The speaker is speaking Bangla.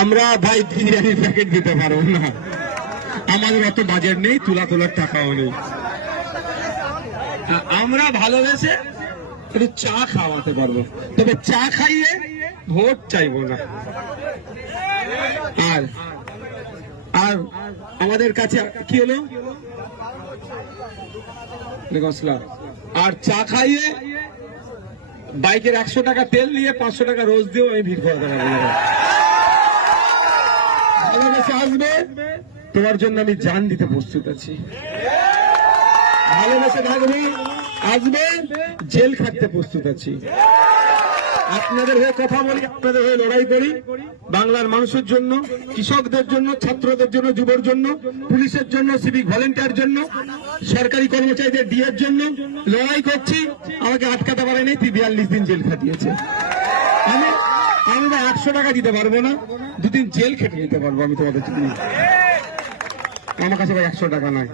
আমরা ভাই বিরিয়ানির প্যাকেট দিতে পারবো না, আমাদের অত বাজেট নেই, তোলার টাকাও নেই। আমরা ভালোবেসে একটু চা খাওয়াতে পারবো, তবে চা খাইয়ে ভোট চাইবো না। আর আর আমাদের কাছে কি হলো, আর চা খাইয়ে বাইকের 100 টাকা তেল দিয়ে 500 টাকা রোজ দিয়েও আমি ভিড় করাতে পারবো। ভালোবেসে আসবে, তোমার জন্য আমি জান দিতে প্রস্তুত আছি। ভালোবেসে থাকবে, আসবে, জেল খাটতে প্রস্তুত আছি। আপনাদের হয়ে কথা বলি, আপনাদের হয়ে লড়াই করি, বাংলার মানুষের জন্য, কৃষকদের জন্য, ছাত্রদের জন্য, যুবর জন্য, পুলিশের জন্য, সিভিক ভলেন্টিয়ার জন্য, সরকারি কর্মচারীদের ডিএর জন্য লড়াই করছি। আমাকে আটকাতে পারেনি, 42 দিন জেল খাটিয়েছে। আমরা 100 টাকা দিতে পারবো না, 2 দিন জেল খেটে নিতে পারবো আমি তোমাদের জন্য। আমার কাছে ভাই 100 টাকা নাই।